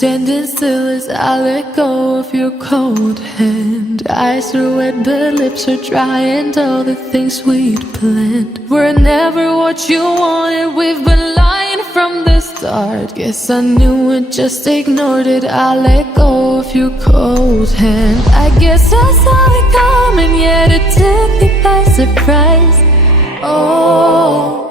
standing still as I let go of your cold hand. Eyes are wet but lips are dry, and all the things we'd planned were never what you wanted. We've been lying from the start. Guess I knew it, just ignored it. I let go of your cold hand. I guess I saw it coming, yet it took me by surprise. Oh,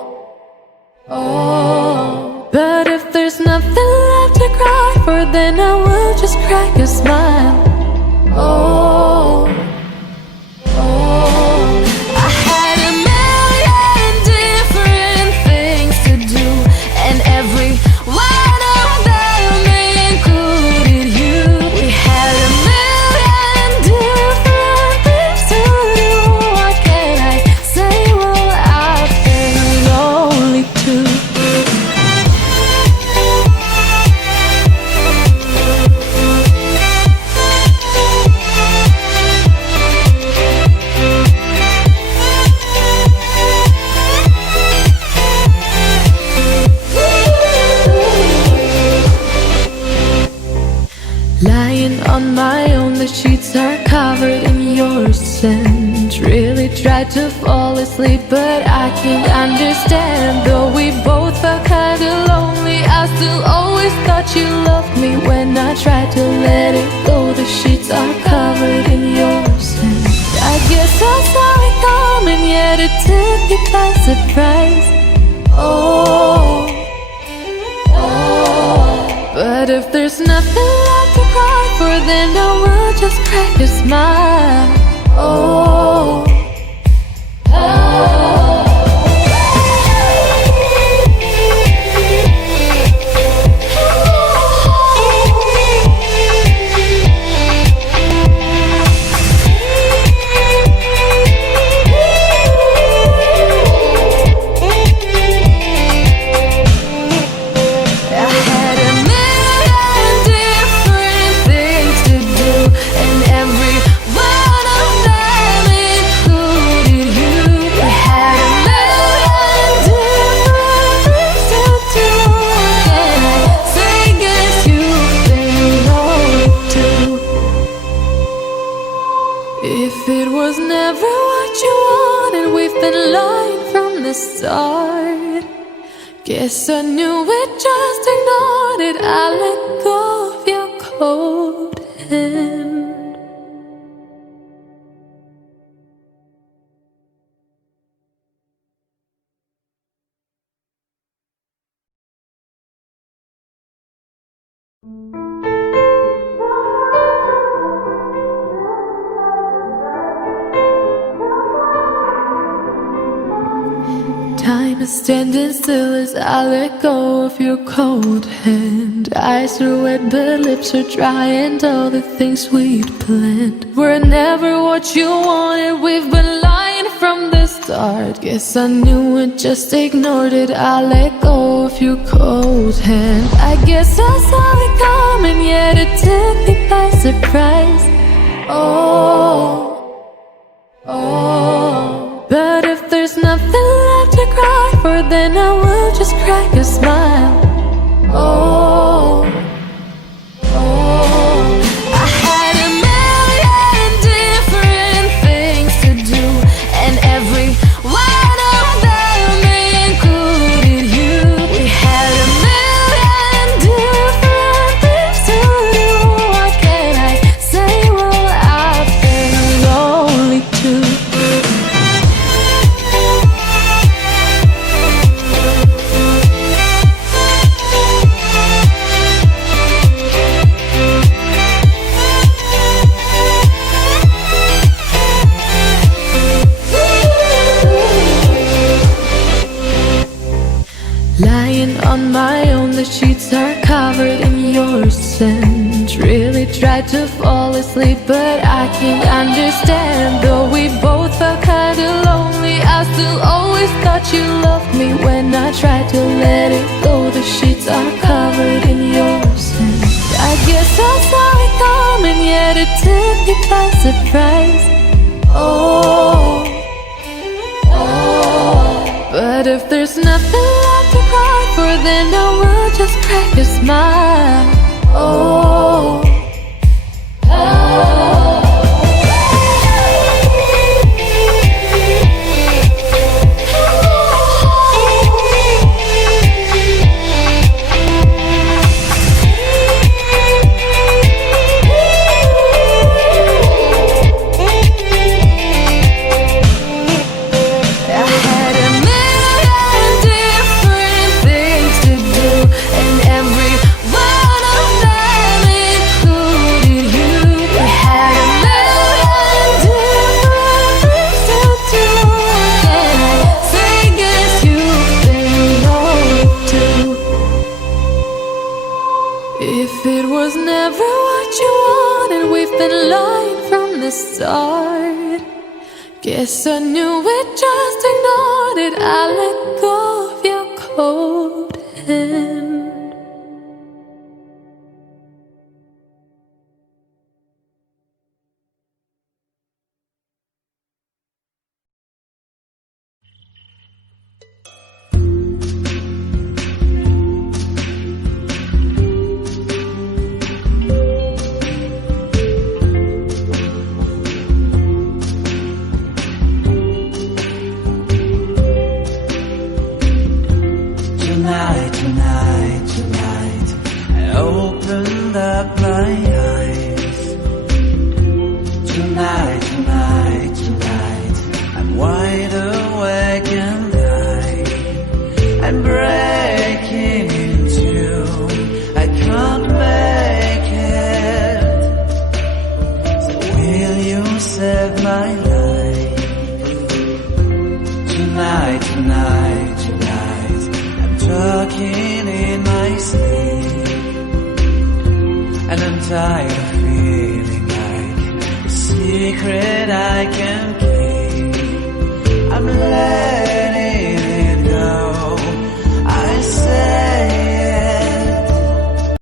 but if there's nothing left to cry for, then I will just crack a smile. I had a million different things to do, and every one of them included you. We had a million different things to do. What can I say? Well, I've been lonely too. Lying on my own, the sheets are covered in your scent. Really tried to fall asleep, but I can't understand. Though we both felt kinda lonely, I still always thought you loved me. When I tried to let it go, the sheets are covered in your scent. I guess I saw it coming, yet it took me by surprise. But if there's nothing left to cry for, then I will just crack a smile. If it was never what you wanted, we've been lying from the start. Guess I knew it, just ignored it. I let go of your cold hand. Time is standing still as I let go of your cold hand. Eyes are wet but lips are dry, and all the things we'd planned were never what you wanted. We've been lying from the start. Guess I knew it, just ignored it. I let go of your cold hand. I guess I saw it coming, yet it took me by surprise. But if there's nothing left to cry for, then I will just crack a smile. I had a million different things to do, and every one of them included you. We had a million different things to do. What can I say? Well, I've been lonely too. Lying on my own, the sheets are covered in your scent. Really tried to fall asleep, but I can't understand. Though we both felt kinda lonely, I still always thought you loved me. When I tried to let it go, the sheets are covered in your scent. I guess I saw it coming, yet it took me by surprise. But if there's nothing left to cry for, then I will just crack a smile. Oh, if it was never what you wanted, we've been lying from the start. Guess I knew it, just ignored it. I let go of your cold hand. Tonight, I opened up my eyes. Tonight, I'm wide awake and I'm breaking into. I can't make it. So will you save my life? Tonight, talking in my sleep, and I'm tired of feeling like a secret I can keep. I'm